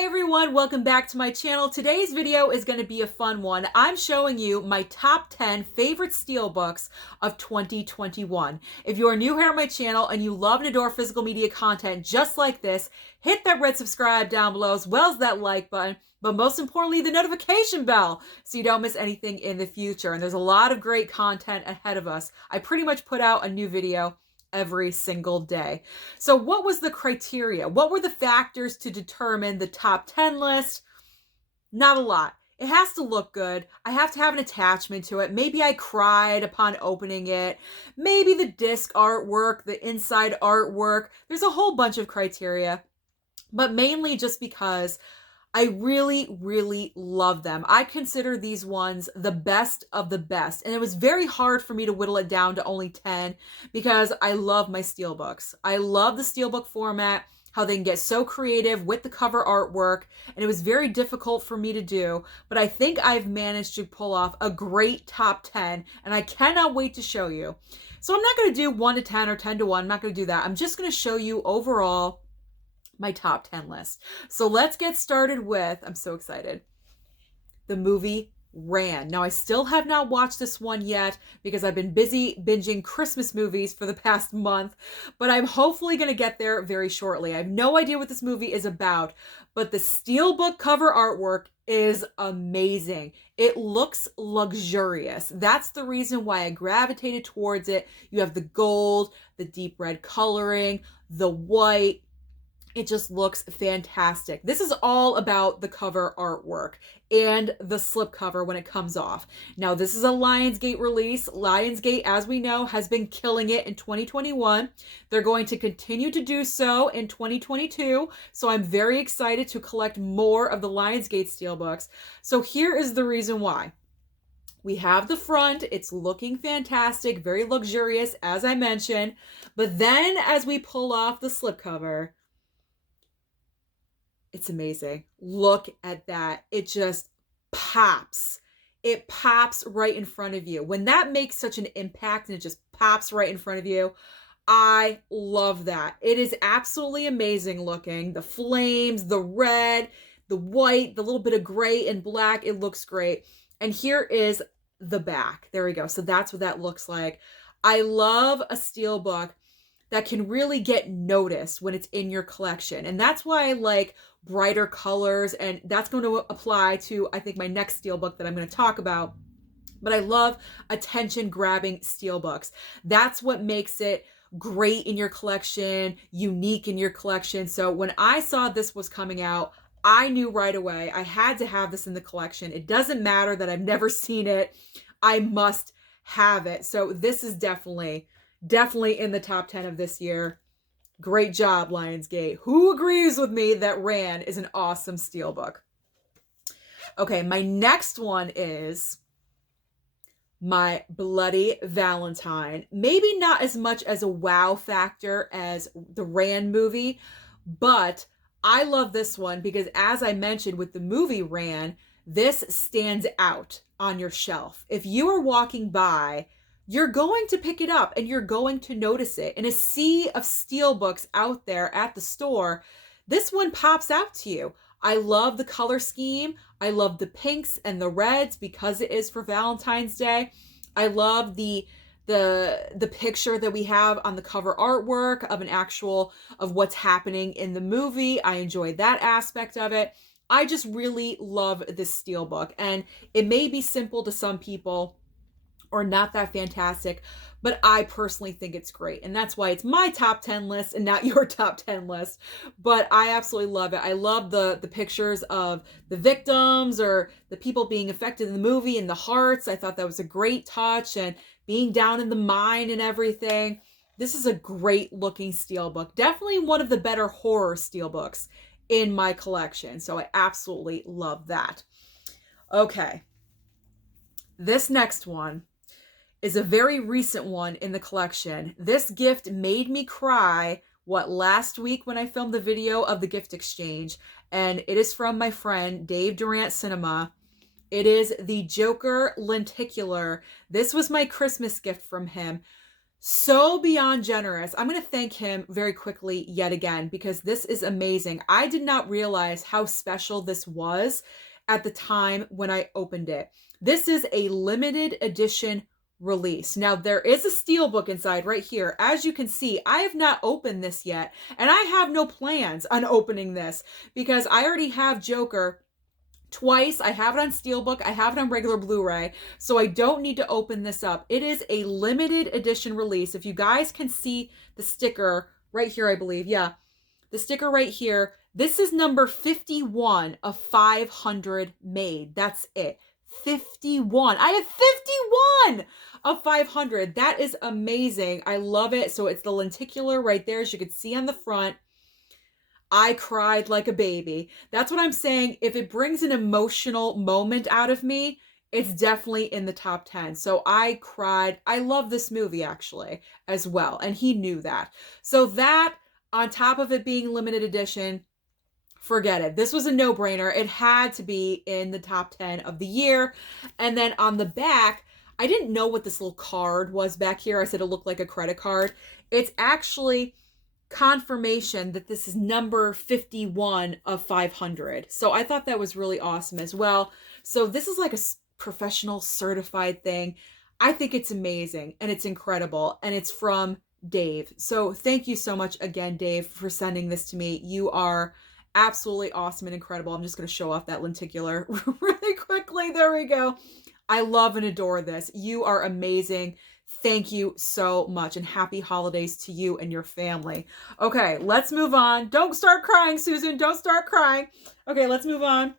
Hi everyone, welcome back to my channel. Today's video is going to be a fun one. I'm showing you my top 10 favorite steelbooks of 2021. If you are new here on my channel and you love and adore physical media content just like this, hit that red subscribe down below as well as that like button, but most importantly the notification bell so you don't miss anything in the future. And there's a lot of great content ahead of us. I pretty much put out a new video every single day. So what was the criteria? What were the factors to determine the top 10 list? Not a lot. It has to look good. I have to have an attachment to it. Maybe I cried upon opening it. Maybe the disc artwork, the inside artwork. There's a whole bunch of criteria, but mainly just because I really, really love them. I consider these ones the best of the best. And it was very hard for me to whittle it down to only 10 because I love my steelbooks. I love the steelbook format, how they can get so creative with the cover artwork. And it was very difficult for me to do, but I think I've managed to pull off a great top 10 and I cannot wait to show you. So I'm not going to do 1 to 10 or 10 to 1. I'm not going to do that. I'm just going to show you overall my top 10 list. So let's get started with, I'm so excited, the movie Ran. Now, I still have not watched this one yet because I've been busy binging Christmas movies for the past month, but I'm hopefully going to get there very shortly. I have no idea what this movie is about, but the steelbook cover artwork is amazing. It looks luxurious. That's the reason why I gravitated towards it. You have the gold, the deep red coloring, the white. It just looks fantastic. This is all about the cover artwork and the slipcover when it comes off. Now, this is a Lionsgate release. Lionsgate, as we know, has been killing it in 2021. They're going to continue to do so in 2022. So I'm very excited to collect more of the Lionsgate steelbooks. So here is the reason why. We have the front. It's looking fantastic, very luxurious, as I mentioned. But then as we pull off the slipcover, it's amazing. Look at that. It just pops. It pops right in front of you. When that makes such an impact and it just pops right in front of you, I love that. It is absolutely amazing looking. The flames, the red, the white, the little bit of gray and black. It looks great. And here is the back. There we go. So that's what that looks like. I love a steelbook that can really get noticed when it's in your collection. And that's why I like brighter colors, and that's going to apply to, I think, my next steelbook that I'm going to talk about. But I love attention-grabbing steelbooks. That's what makes it great in your collection, unique in your collection. So when I saw this was coming out, I knew right away I had to have this in the collection. It doesn't matter that I've never seen it. I must have it. So this is definitely in the top 10 of this year. Great job, Lionsgate. Who agrees with me that Ran is an awesome steelbook? Okay, my next one is my Bloody Valentine. Maybe not as much as a wow factor as the Ran movie, but I love this one because, as I mentioned with the movie Ran, this stands out on your shelf. If you are walking by, you're going to pick it up and you're going to notice it. In a sea of steelbooks out there at the store, this one pops out to you. I love the color scheme. I love the pinks and the reds because it is for Valentine's Day. I love the picture that we have on the cover artwork of what's happening in the movie. I enjoy that aspect of it. I just really love this steelbook, and it may be simple to some people or not that fantastic, but I personally think it's great. And that's why it's my top 10 list and not your top 10 list. But I absolutely love it. I love the pictures of the victims or the people being affected in the movie and the hearts. I thought that was a great touch, and being down in the mine and everything. This is a great looking steelbook. Definitely one of the better horror steelbooks in my collection. So I absolutely love that. Okay. This next one is a very recent one in the collection. This gift made me cry, last week when I filmed the video of the gift exchange, and it is from my friend Dave Durant Cinema. It is the Joker lenticular. This was my Christmas gift from him. So beyond generous. I'm going to thank him very quickly yet again because this is amazing. I did not realize how special this was at the time when I opened it. This is a limited edition release. Now, there is a steelbook inside right here. As you can see, I have not opened this yet, and I have no plans on opening this because I already have Joker twice. I have it on steelbook, I have it on regular Blu-ray, so I don't need to open this up. It is a limited edition release. If you guys can see the sticker right here, I believe, yeah, the sticker right here, this is number 51 of 500 made. That's it. 51. I have 51 of 500. That is amazing. I love it. So it's the lenticular right there, as you can see on the front. I cried like a baby. That's what I'm saying. If it brings an emotional moment out of me, it's definitely in the top 10. So I cried. I love this movie actually as well. And he knew that. So that, on top of it being limited edition, forget it. This was a no-brainer. It had to be in the top 10 of the year. And then on the back, I didn't know what this little card was back here. I said it looked like a credit card. It's actually confirmation that this is number 51 of 500. So I thought that was really awesome as well. So this is like a professional certified thing. I think it's amazing and it's incredible, and it's from Dave. So thank you so much again, Dave, for sending this to me. You are absolutely awesome and incredible. I'm just going to show off that lenticular really quickly. There we go. I love and adore this. You are amazing. Thank you so much, and happy holidays to you and your family. Okay, let's move on. Don't start crying, Susan. Don't start crying. Okay, let's move on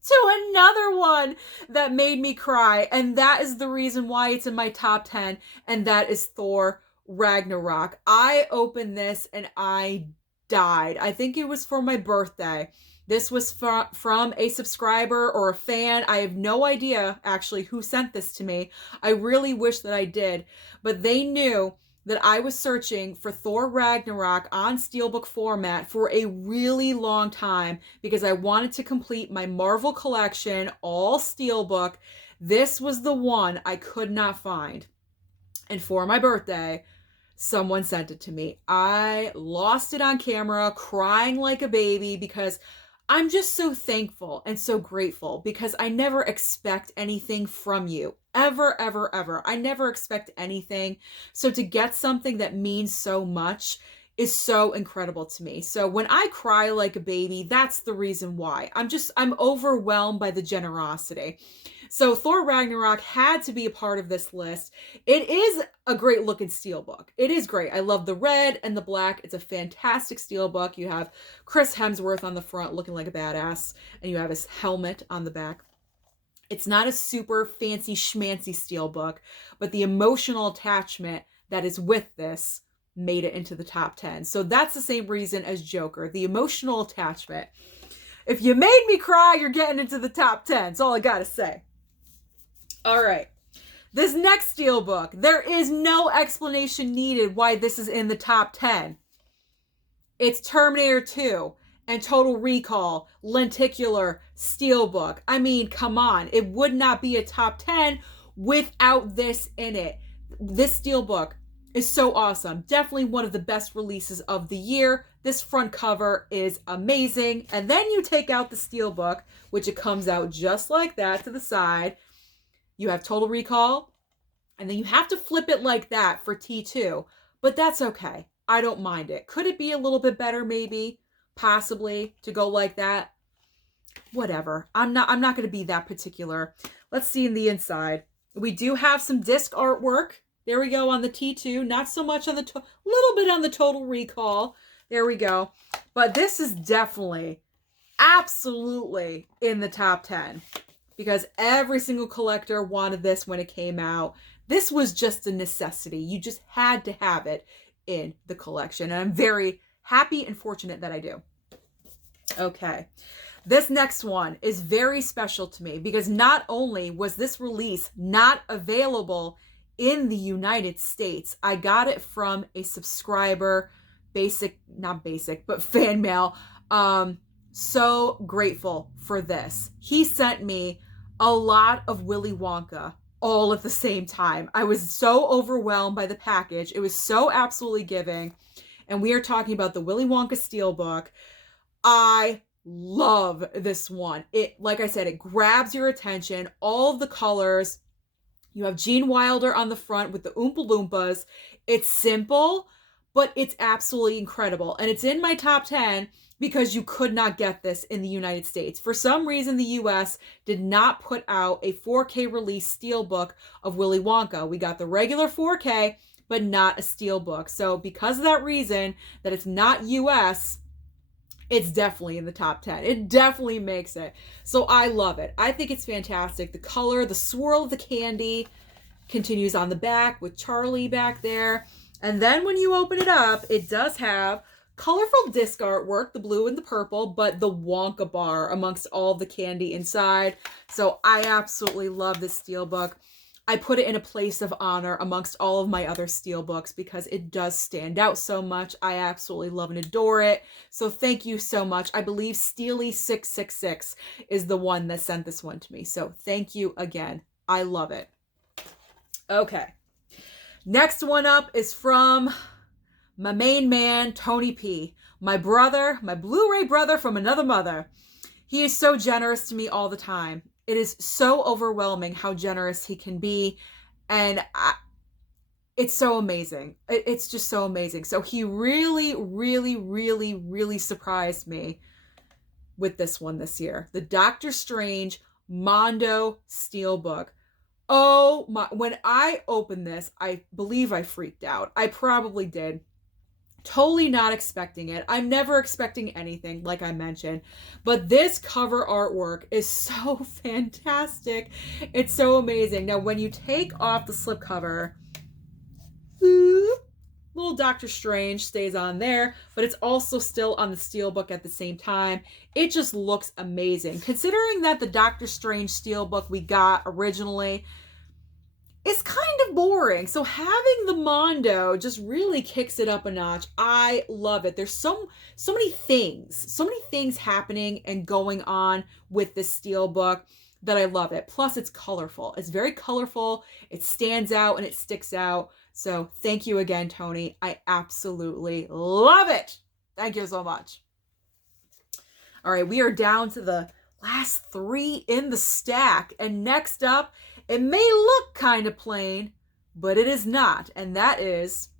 to another one that made me cry, and that is the reason why it's in my top 10, and that is Thor Ragnarok. I opened this and I died. I think it was for my birthday. This was from a subscriber or a fan. I have no idea actually who sent this to me. I really wish that I did, but they knew that I was searching for Thor Ragnarok on steelbook format for a really long time because I wanted to complete my Marvel collection, all steelbook. This was the one I could not find. And for my birthday, someone sent it to me. I lost it on camera, crying like a baby because I'm just so thankful and so grateful because I never expect anything from you. Ever, ever, ever. I never expect anything. So to get something that means so much is so incredible to me. So when I cry like a baby, that's the reason why. I'm overwhelmed by the generosity. So Thor Ragnarok had to be a part of this list. It is a great looking steelbook. It is great. I love the red and the black. It's a fantastic steelbook. You have Chris Hemsworth on the front looking like a badass, and you have his helmet on the back. It's not a super fancy schmancy steelbook, but the emotional attachment that is with this made it into the top 10. So that's the same reason as Joker, the emotional attachment. If you made me cry, you're getting into the top 10. That's all I gotta say. All right. This next steelbook, there is no explanation needed why this is in the top 10. It's Terminator 2 and Total Recall, lenticular, steelbook. I mean, come on. It would not be a top 10 without this in it. This steelbook is so awesome. Definitely one of the best releases of the year. This front cover is amazing. And then you take out the steelbook, which it comes out just like that to the side. You have Total Recall, and then you have to flip it like that for T2, but that's okay. I don't mind it. Could it be a little bit better maybe? Possibly to go like that? Whatever. I'm not going to be that particular. Let's see in the inside. We do have some disc artwork. There we go on the T2. Not so much on the, little bit on the Total Recall. There we go. But this is definitely, absolutely in the top 10. Because every single collector wanted this when it came out. This was just a necessity. You just had to have it in the collection. And I'm very happy and fortunate that I do. Okay. This next one is very special to me because not only was this release not available in the United States, I got it from a subscriber, not basic, but fan mail. So grateful for this. He sent me a lot of Willy Wonka all at the same time. I was so overwhelmed by the package. It was so absolutely giving. And we are talking about the Willy Wonka Steelbook. I love this one. It, like I said, it grabs your attention. All of the colors. You have Gene Wilder on the front with the Oompa Loompas. It's simple, but it's absolutely incredible. And it's in my top 10 because you could not get this in the United States. For some reason, the US did not put out a 4K release steelbook of Willy Wonka. We got the regular 4K, but not a steelbook. So because of that reason, that it's not US, it's definitely in the top 10. It definitely makes it. So I love it. I think it's fantastic. The color, the swirl of the candy continues on the back with Charlie back there. And then when you open it up, it does have colorful disc artwork, the blue and the purple, but the Wonka bar amongst all the candy inside. So I absolutely love this steelbook. I put it in a place of honor amongst all of my other steelbooks because it does stand out so much. I absolutely love and adore it. So thank you so much. I believe Steely666 is the one that sent this one to me. So thank you again. I love it. Okay. Next one up is from my main man, Tony P. My brother, my Blu-ray brother from another mother. He is so generous to me all the time. It is so overwhelming how generous he can be. And it's so amazing. It's just so amazing. So he really, really, really, really surprised me with this one this year. The Doctor Strange Mondo Steelbook. Oh my, when I opened this, I believe I freaked out. I probably did. Totally not expecting it. I'm never expecting anything, like I mentioned. But this cover artwork is so fantastic. It's so amazing. Now, when you take off the slipcover, little Doctor Strange stays on there, but it's also still on the steelbook at the same time. It just looks amazing. Considering that the Doctor Strange steelbook we got originally is kind of boring. So having the Mondo just really kicks it up a notch. I love it. There's so many things happening and going on with this steelbook that I love it. Plus it's colorful. It's very colorful. It stands out and it sticks out. So thank you again, Tony. I absolutely love it. Thank you so much. All right, we are down to the last 3 in the stack. And next up, it may look kind of plain, but it is not. And that is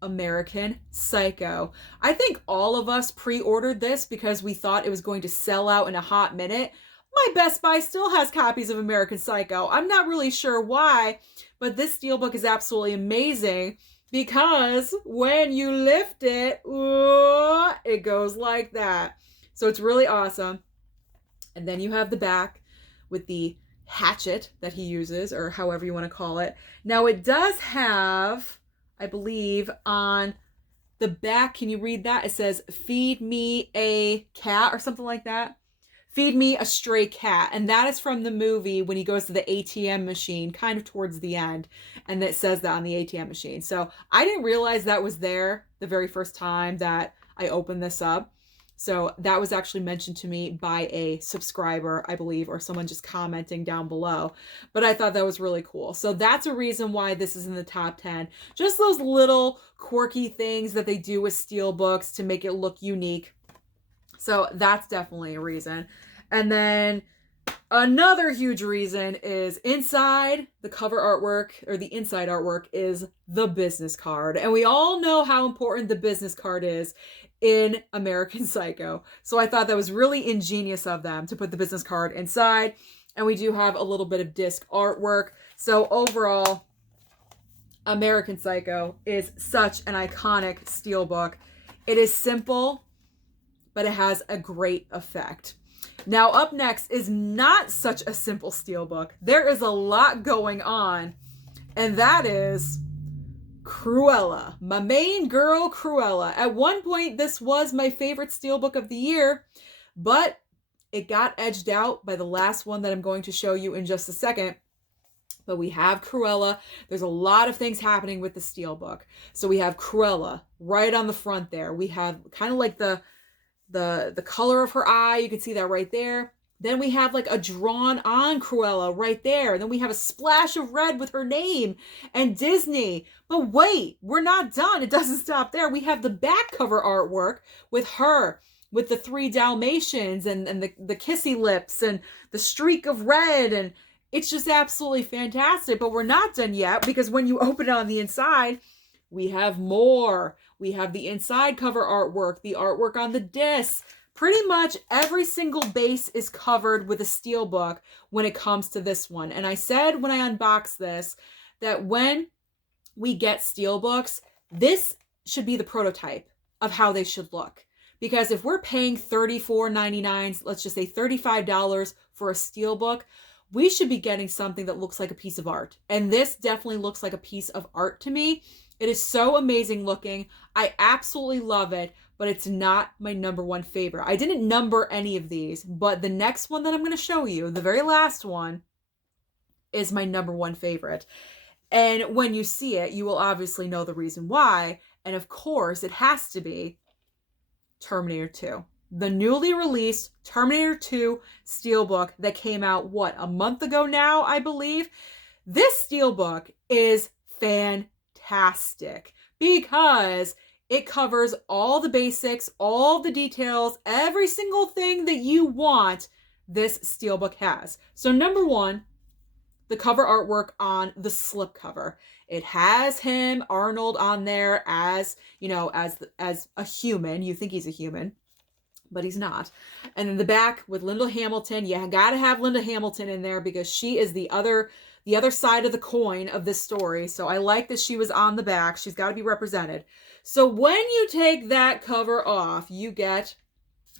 American Psycho. I think all of us pre-ordered this because we thought it was going to sell out in a hot minute. My Best Buy still has copies of American Psycho. I'm not really sure why, but this steelbook is absolutely amazing because when you lift it, ooh, it goes like that. So it's really awesome. And then you have the back with the hatchet that he uses, or however you want to call it. Now it does have, I believe, on the back, can you read that? It says, "Feed me a cat," or something like that. "Feed me a stray cat." And that is from the movie when he goes to the ATM machine, kind of towards the end. And it says that on the ATM machine. So I didn't realize that was there the very first time that I opened this up. So that was actually mentioned to me by a subscriber, I believe, or someone just commenting down below. But I thought that was really cool. So that's a reason why this is in the top 10. Just those little quirky things that they do with steelbooks to make it look unique. So that's definitely a reason. And then another huge reason is inside the cover artwork, or the inside artwork, is the business card. And we all know how important the business card is in American Psycho. So I thought that was really ingenious of them to put the business card inside. And we do have a little bit of disc artwork. So overall, American Psycho is such an iconic steelbook. It is simple, but it has a great effect. Now up next is not such a simple steelbook. There is a lot going on, and that is Cruella, my main girl Cruella. At one point, this was my favorite steelbook of the year, but it got edged out by the last one that I'm going to show you in just a second. But we have Cruella. There's a lot of things happening with the steelbook. So we have Cruella right on the front there. We have kind of like the color of her eye. You can see that right there. Then we have like a drawn on Cruella right there. Then we have a splash of red with her name and Disney. But wait, we're not done. It doesn't stop there. We have the back cover artwork with her, with the 3 Dalmatians and the kissy lips and the streak of red. And it's just absolutely fantastic. But we're not done yet, because when you open it on the inside, we have more. We have the inside cover artwork, the artwork on the disc. Pretty much every single base is covered with a steelbook when it comes to this one. And I said when I unboxed this that when we get steelbooks, this should be the prototype of how they should look. Because if we're paying $34.99, let's just say $35 for a steelbook, we should be getting something that looks like a piece of art. And this definitely looks like a piece of art to me. It is so amazing looking. I absolutely love it, but it's not my number one favorite. I didn't number any of these, but the next one that I'm going to show you, the very last one, is my number one favorite. And when you see it, you will obviously know the reason why. And of course, it has to be Terminator 2. The newly released Terminator 2 steelbook that came out, what, a month ago now, I believe? This steelbook is fantastic because it covers all the basics, all the details, every single thing that you want this steelbook has. So number one, the cover artwork on the slipcover. It has him, Arnold, on there as, you know, as a human. You think he's a human, but he's not. And in the back with Linda Hamilton, you gotta have Linda Hamilton in there because she is the other side of the coin of this story. So I like that she was on the back. She's got to be represented. So when you take that cover off, you get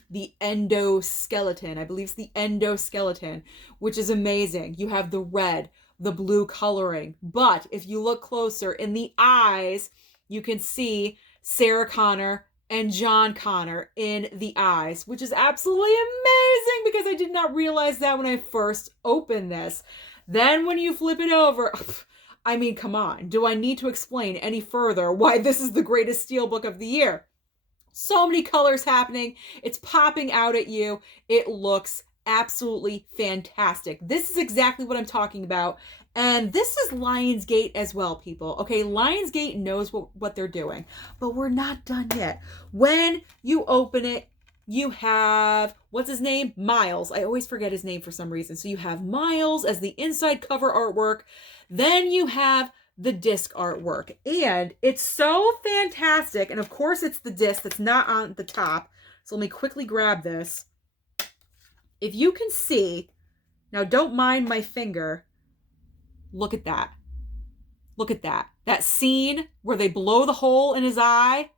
the endoskeleton. I believe it's the endoskeleton, which is amazing. You have the red, the blue coloring. But if you look closer in the eyes, you can see Sarah Connor and John Connor in the eyes, which is absolutely amazing because I did not realize that when I first opened this. Then when you flip it over, I mean, come on. Do I need to explain any further why this is the greatest steelbook of the year? So many colors happening. It's popping out at you. It looks absolutely fantastic. This is exactly what I'm talking about. And this is Lionsgate as well, people. Okay, Lionsgate knows what they're doing. But we're not done yet. When you open it, you have, what's his name? Miles. I always forget his name for some reason. So you have Miles as the inside cover artwork. Then you have the disc artwork. And it's so fantastic. And of course, it's the disc that's not on the top. So let me quickly grab this. If you can see, now don't mind my finger. Look at that. Look at that. That scene where they blow the hole in his eye,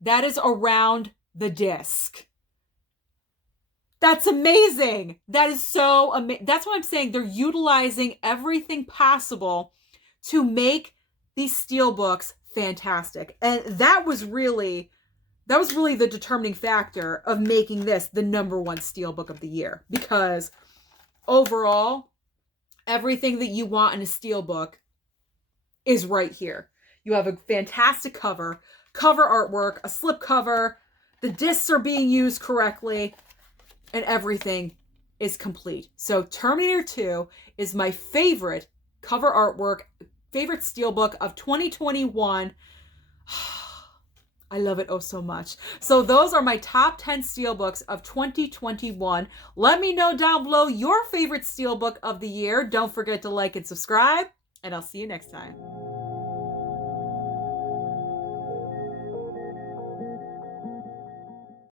that is around the disc. That's amazing. That is so amazing. That's what I'm saying. They're utilizing everything possible to make these steelbooks fantastic. And that was really the determining factor of making this the number one steelbook of the year. Because overall, everything that you want in a steelbook is right here. You have a fantastic cover artwork, a slipcover, the discs are being used correctly, and everything is complete. So Terminator 2 is my favorite cover artwork, favorite steelbook of 2021. I love it oh so much. So those are my top 10 steelbooks of 2021. Let me know down below your favorite steelbook of the year. Don't forget to like and subscribe, and I'll see you next time.